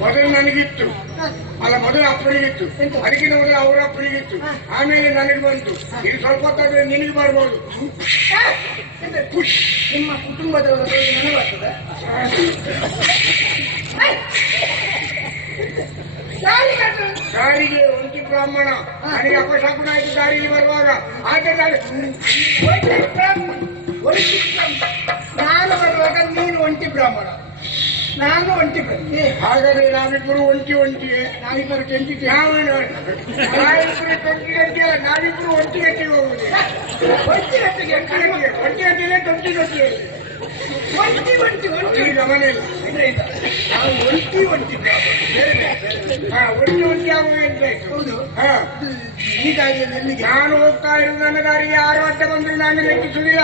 ಮೊದಲು ನನಗಿತ್ತು ಅಲ್ಲ, ಮೊದಲು ಅಪ್ಪನಿಗಿತ್ತು, ಅದಕ್ಕಿಂತ ಮೊದಲು ಅವರ ಅಪ್ಪನಿಗಿತ್ತು, ಆಮೇಲೆ ನನಗೆ ಬಂತು. ಇದು ಸ್ವಲ್ಪ ಹೊತ್ತಾದ್ರೆ ನಿನಗೆ ಬರ್ಬೋದು. ನಿಮ್ಮ ಕುಟುಂಬದವರು ನನಗೆ ಬರ್ತದೆ. ದಾರಿಗೆ ಒಂಟಿ ಬ್ರಾಹ್ಮಣ ನನಗೆ ಅಪಶಕುನ ಆಯ್ತು ದಾರಿಯಲ್ಲಿ ಬರುವಾಗ. ಆದರೆ ನಾನು ಬರುವಾಗ ನೀನು ಒಂಟಿ ಬ್ರಾಹ್ಮಣ, ನಾನು ಒಂಟಿ ಬ್ರಾಹ್ಮಣ. ಹಾಗಾದ್ರೆ ನಾವಿಬ್ಬರು ಒಂಟಿಯೇ. ನಾವಿಬ್ಬರು ಕೆಂಟಿಗೆ ನಾವಿಬ್ಬರು ಒಂಟಿಗಟ್ಟಿಗೆ ಹೋಗುದು. ಒಂಟಿಗಟ್ಟಿಗೆ ಒಂಟಿಗಟ್ಟಿಗೆ ತೊಂಟಿಗಟ್ಟಿಗೆ ಗಮನಿಲ್ಲ. ನಾವು ಒಂಟಿ ಒಂಟಿ ಒಂಟಿ ಆಗುವಂತ. ಹೌದು. ಈ ದಾರಿಯಲ್ಲಿ ಎಲ್ಲಿಗೆ ನಾನು ಹೋಗ್ತಾ ಇರೋದು ನನ್ನ ದಾರಿಗೆ 6 ಗಂಟೆ ಬಂದ್ರು ನಾನು ಲೆಕ್ಕಿಸುವುದಿಲ್ಲ.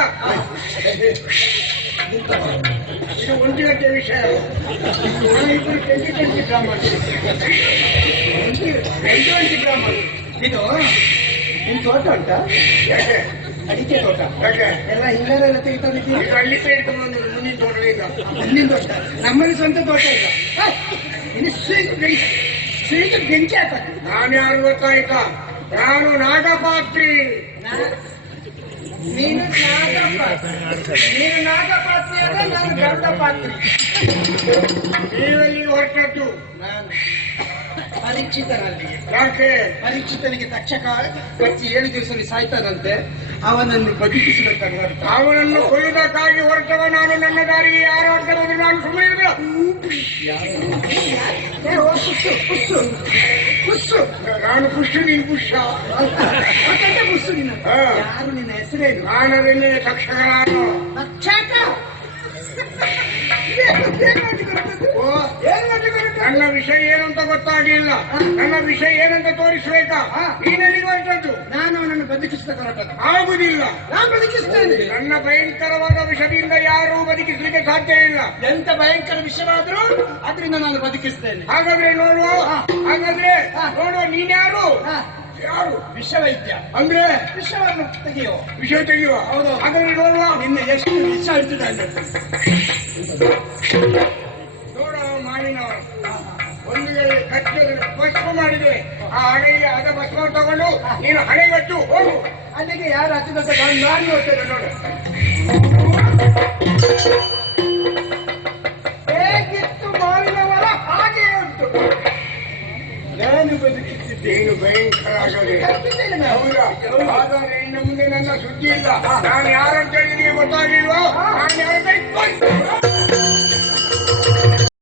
ಇದು ಒಂಟಿಗಟ್ಟೆ ವಿಷಯ. ನಾವಿಬ್ಬರು ಕೆಂಟಿ ಬ್ರಾಹ್ಮಣ, ಒಂಟಿ ಬ್ರಾಹ್ಮಣ. ಇದು ನಿಮ್ ತೋಟ ಉಂಟಾ? ಯಾಕೆ? ಅಡಿಕೆ ತೋಟ ಯಾಕೆ? ಎಲ್ಲ ಹಿನ್ನೆಲೆಲ್ಲ ತೆಗಿತಾನಿದ್ದೀವಿ. ಇದು ಹಳ್ಳಿ ಸೈಡ್ ಬಂದು ಮುಂದಿನ ತೋಟದಿಂದ ಮುಂದಿನ ತೋಟ, ನಮ್ಮಲ್ಲಿ ಸ್ವಂತ ತೋಟ ಇಲ್ಲ. ಇನ್ನು ಸ್ವೀಟ್ ಬೆಂಕಿ ಹಾಕೋದು. ನಾನು ಯಾರು ಗೊತ್ತಾಯ್ತಾ? ನಾನು ನಾಗಪಾತ್ರಿ. ನೀನು ನಾಗಪಾತ್ರಿ ಅಲ್ಲ, ನಾನು ಗರುಡ ಪಾತ್ರಿ. ನೀವೆಲ್ಲಿ ಹೊರಟದ್ದು? ನಾನು ಪರೀಕ್ಷಿತರಲ್ಲಿ. ಯಾಕೆ? ಪರೀಕ್ಷಿತನಿಗೆ ತಕ್ಷಕ ಕಚ್ಚಿ 7 ದಿವಸದಲ್ಲಿ ಸಾಯ್ತಾನಂತೆ, ಅವನನ್ನು ಬದುಕಿಸಬೇಕಾಗಿ ಹೊರಟ. ಅವನನ್ನು ಕೊಲ್ಲುವುದಕ್ಕಾಗಿ ಹೊರಟವ ನಾನು. ನನ್ನ ದಾರಿಗೆ 6 ಗಂಟೆ ಬಂದ್ರು ನಾನು ಸುಮ್ಮನೆ ಇರಲಿಲ್ಲ. ನಾನು ಪುಷ್ಷು, ನೀನು ಪುಷ್ಷ. ಪುಸ್ಸು ನಿನ್ನ ಯಾರು? ನಿನ್ನ ಹೆಸರೇನು? ನಾನದನ್ನೇ ತಕ್ಷಕ. ನಾನು ತಕ್ಷಕ. ನನ್ನ ವಿಷಯ ಏನು ಅಂತ ಗೊತ್ತಾಗಿಲ್ಲ. ನನ್ನ ವಿಷಯ ಏನಂತ ತೋರಿಸ್ಬೇಕಾ? ನೀನಲ್ಲಿ ಹೊರಟದ್ದು. ನಾನು ಅವನನ್ನು ಬದುಕಿಸಿದ ಹೊರಟದ್ದು. ಆಗುದಿಲ್ಲ. ನಾನು ಬದುಕಿಸ್ತೇನೆ. ನನ್ನ ಭಯಂಕರವಾದ ವಿಷದಿಂದ ಯಾರೂ ಬದುಕಿಸಲಿಕ್ಕೆ ಸಾಧ್ಯ ಇಲ್ಲ. ಎಂತ ಭಯಂಕರ ವಿಷಯವಾದ್ರೂ ಅದರಿಂದ ನಾನು ಬದುಕಿಸ್ತೇನೆ. ಹಾಗಾದ್ರೆ ನೋಡುವ. ನೀನ್ಯಾರು? ಯಾರು? ವಿಷವೈದ್ಯ. ಅಂದ್ರೆ ವಿಷವನ್ನು ತೆಗೆಯುವ. ವಿಷಯ ತೆಗೆಯುವ. ಹೌದು. ಹಾಗಾದ್ರೆ ನೋಡುವ. ನಿನ್ನ ಎಷ್ಟು ವಿಷ ಇರ್ತದೆ ನೋಡ ಮಾವಿನವ ಒಂದು ವೇಳೆ ಕಚ್ಚಲು ಭಸ್ಮ ಮಾಡಿದೆ, ಆ ಹಣೆಗೆ ಅದ ಭಸ್ಮ ತಗೊಂಡು ನೀನು ಹಣೆಗಟ್ಟು ಹೋಗು. ಅಲ್ಲಿಗೆ ಯಾರು ಹತ್ತಿದ ನಾನು ನೋಡ್ತೇನೆ. ನೋಡು ಹೇಗಿತ್ತು ಮಾವಿನವರ ಹಾಗೆ ಉಂಟು. ನಾನು ಬದುಕಿದ್ದೇನು ಭಯಂಕರ ಆಗದೆ. ಹೌದಾ? ಹಾಗಾದ್ರೆ ಇನ್ನು ಮುಂದೆ ನನ್ನ ಸುದ್ದಿ ಇಲ್ಲ. ನಾನು ಯಾರಂತ ನಿನಗೆ ಗೊತ್ತಾಗಿಲ್ವೋ? ನಾನು ಯಾರಂತ